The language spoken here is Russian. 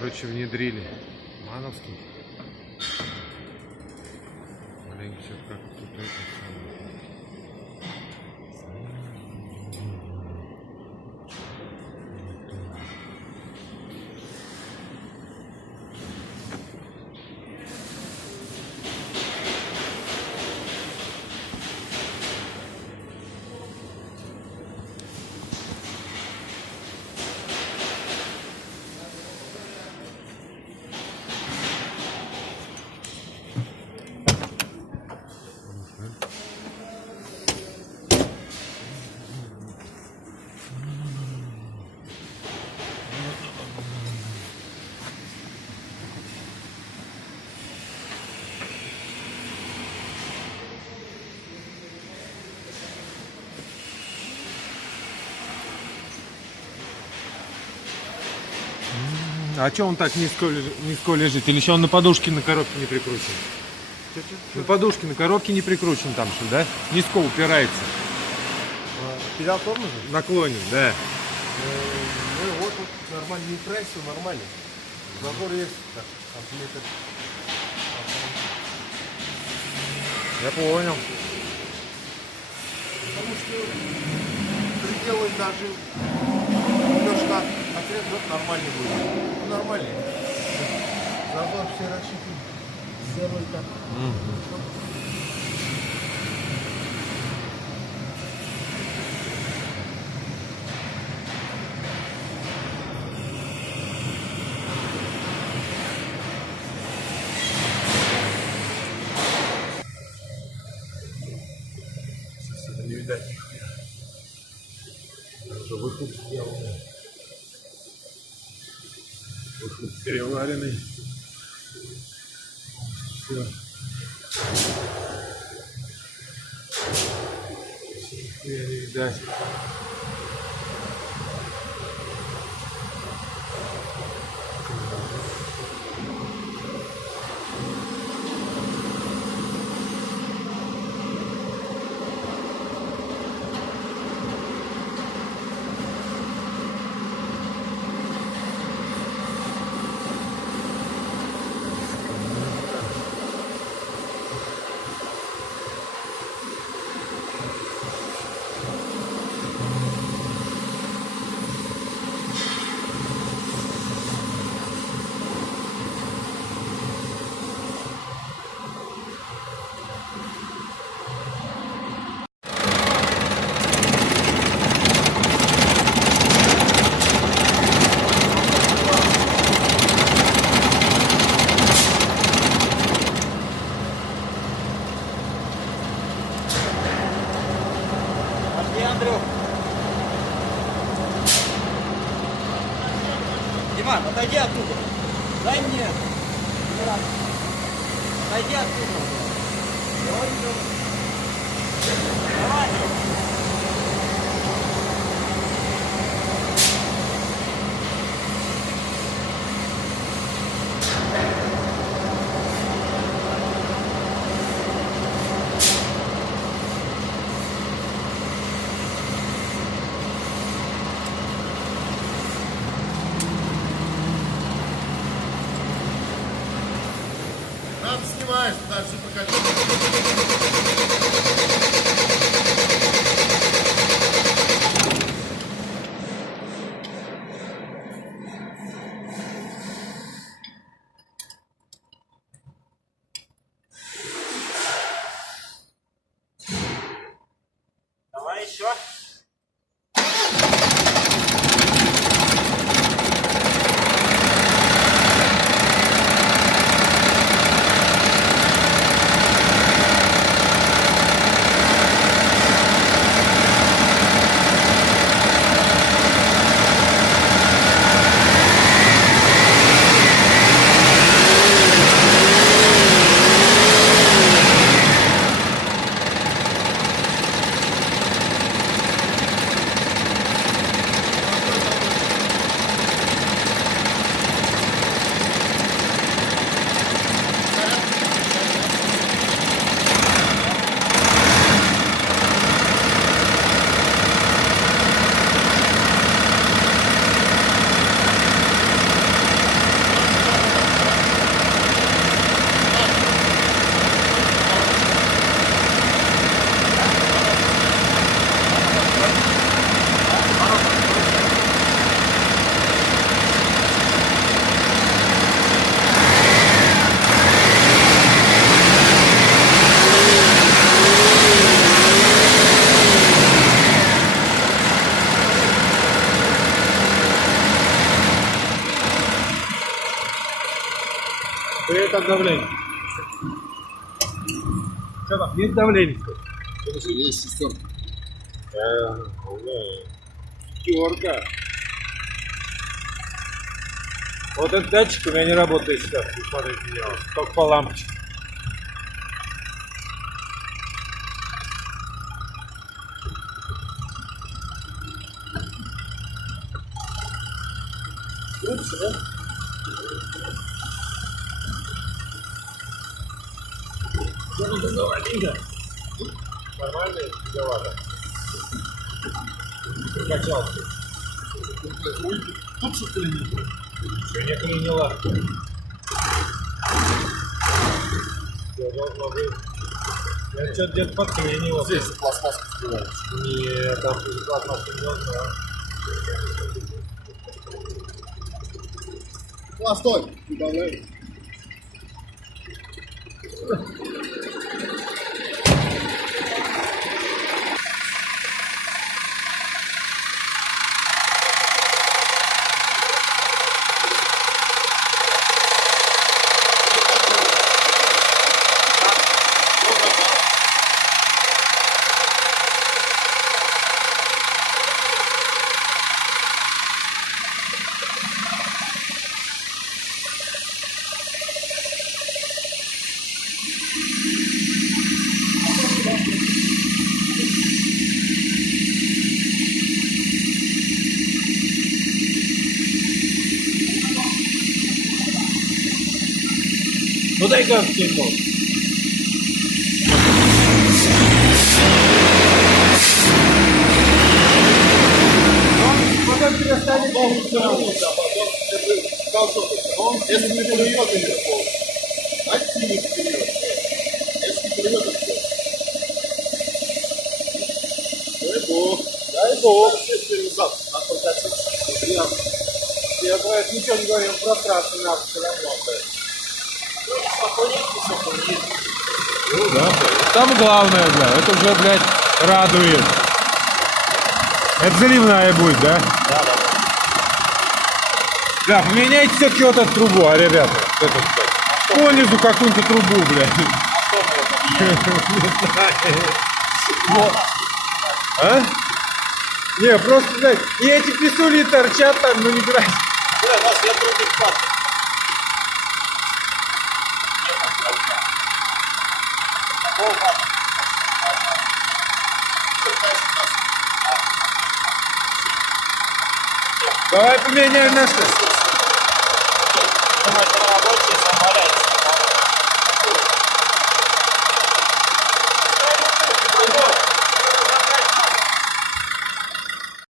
Короче, внедрили мановский. Маленько, как тут это самое. А что он так низко лежит? Или еще он на подушке на коробке не прикручен? На подушке на коробке не прикручен там, что, да? Низко упирается. Педал тормоза? Наклонен, да. Ну вот нормально, не пресс, все нормально. Забор есть, так, метр. Я понял. Потому что приделать даже немножко отрезок нормальный будет. Ну, нормальный. Забор все рассчитан. Сделали так. Не видать нихуя. Уже выход сделанный. Выход переваренный. Все. Не видать. Андрюх. Диман, отойди оттуда. Дай мне. Отойди оттуда. Давай. Там снимаешь, дальше покатись. Давай еще. Проверь там давление. Что там, есть давление? Есть шестерка. Пятерка. Вот этот датчик у меня не работает сейчас. Не смотрите меня. Только по лампочке. Крутится, да? Нормально, фиговато. Прокачался. Тут что-то или нет? Все не клинило. Все должно быть. Я что-то где-то подклинило. Здесь пластмасска сбивается. Нет, там пластмасска не должна. Ну, стой! Добавляй. Ну дай газ кинул. Потом перестанет Если не плюет или что? Значит, не плюет. Если плюет, то что? Дай Бог. Дай бог. Перезад. А прокатиться. Я про это ничего не говорил, пространство надо все равно. Ну да, самое главное, бля, это уже, блядь, радует. Это заливная будет, да? Да. Да, поменяйте все-таки вот эту трубу, а, ребята. Это, понизу какую-нибудь трубу, блядь. А? Не, просто, блядь, и эти писули торчат там, ну не брать. Бля, у нас я других пат. Давай поменяем на что.